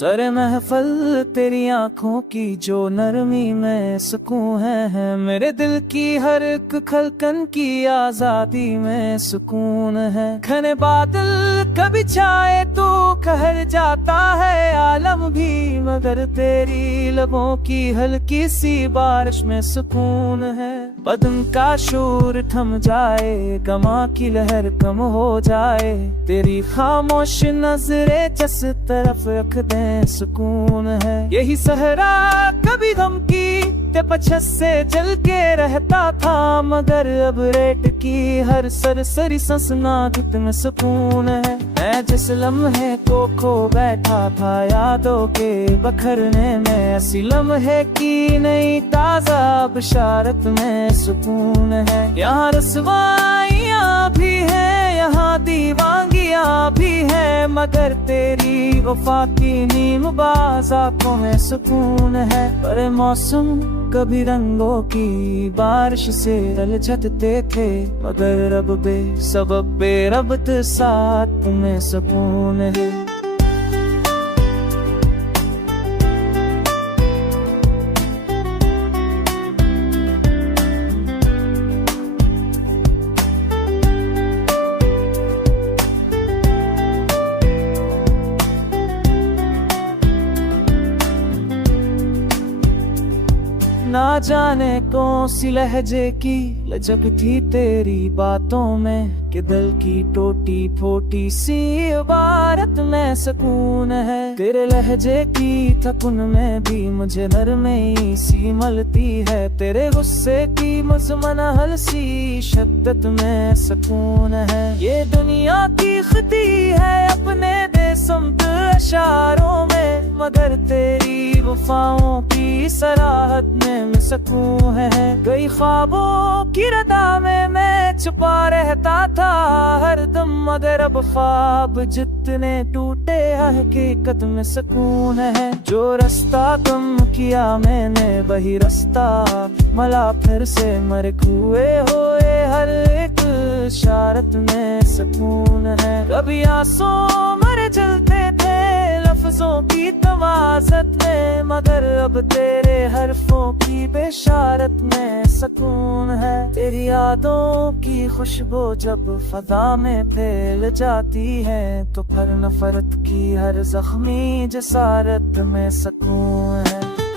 सरे महफल तेरी आंखों की जो नरमी में सुकून है मेरे दिल की हर एक खलकन की आजादी में सुकून है। घने बादल कभी छाए तो कहर जाता है आलम भी, मगर तेरी लबों की हल्की सी बारिश में सुकून है। बदन का शोर थम जाए, गमा की लहर कम हो जाए, तेरी खामोश नजरे जिस तरफ रख दे सुकून है। यही सहरा कभी गम की ते पछत से जल के रहता था, मगर अब रेत की हर सरसरी सनसनाहट में सुकून है। मैं जिस लम्हे को खो बैठा था यादों के बखरने में, ऐसी लम्हे की नई ताजा बिशारत में सुकून है। यहाँ रसवाइयाँ भी है, यहाँ दीवांगियाँ भी है, मगर तेरी वफा की नीम बाज आंखों में सुकून है। पर मौसम कभी रंगों की बारिश से उलझते थे, मगर रब बेसबब बेरब्त साथ में सुकून है। ना जाने कौन सी लहजे की लचक थी तेरी बातों में, कि दिल की टूटी फूटी सी इबारत में सुकून है। तेरे लहजे की थकुन में भी मुझे नरमी सी मलती है, तेरे गुस्से की मुज़मन सी शिद्दत में सुकून है। ये दुनिया की खती है अपने बेसुम्त इशारों में, मगर तेरी वफाओं की सराहत में सुकून है। कई ख्वाबों की रदा में मैं छुपा रहता था हरदम, मगर अब ख्वाब जितने टूटे हकीकत में सुकून है। जो रास्ता गुम किया मैंने वही रास्ता मला फिर से मर हुए होए, हर एक इशारत में सुकून है। कभी आंसू मर जलते थे लफ्जों की तवाज़त में, मगर अब तेरे हरफों की बेशारत में सुकून है। तेरी यादों की खुशबू जब फजा में फैल जाती है, तो फिर नफरत की हर जख्मी जसारत में सुकून है।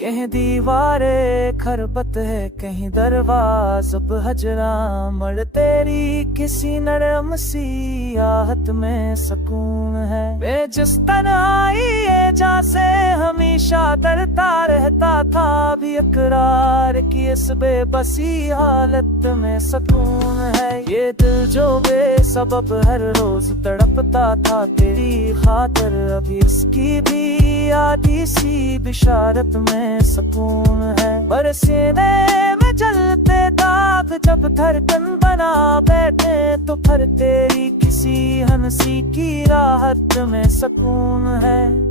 कहीं दीवारे खरबत है, कहीं दरवाज़ हजरा मर, तेरी किसी नरम सी आहत में सुकून है। मैं जिस तन्हाई जैसे हमेशा डरता रहता था, भी इकरार की इस बेबसी हालत में सुकून है। ये दिल जो बेसबब हर रोज तड़पता था तेरी खातिर, अभी इसकी भी आधी सी बिशारत में सुकून है। पर सीने में जलते दाग जब धड़कन बना बैठे, तो फिर तेरी किसी हंसी की राहत में सुकून है।